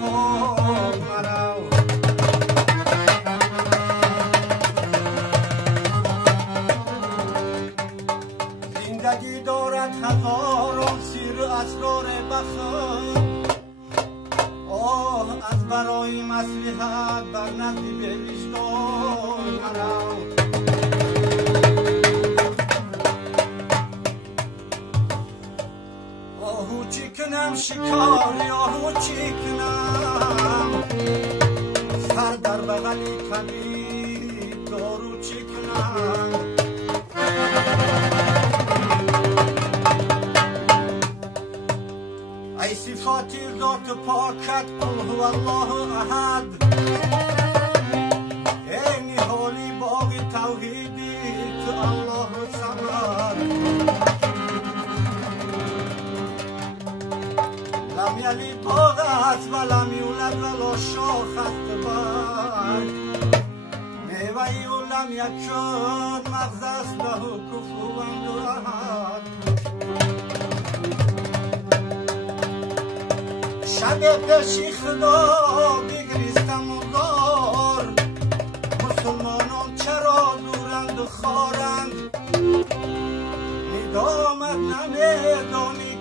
مرو زندگی دارد هزاران سیر اسرار بخت از برای مصلحت بر نزد بهشتان مرو آهو چی کنم شکاری آهو چی کنم سر در بغلی طبیب دارو چی کنم ای صفاتی ذات پاکت قل هو الله احد ای نهالی باغ توحیدی تو الله صمد لم یلد باغت ولم یولد ولا شاخت بر میوه‌ای و لم یکن مغز است له کفوا احد شب پیشی خدا بگریستم و دار مسلمانان چرا دورند و خارند ندامت نمیدانی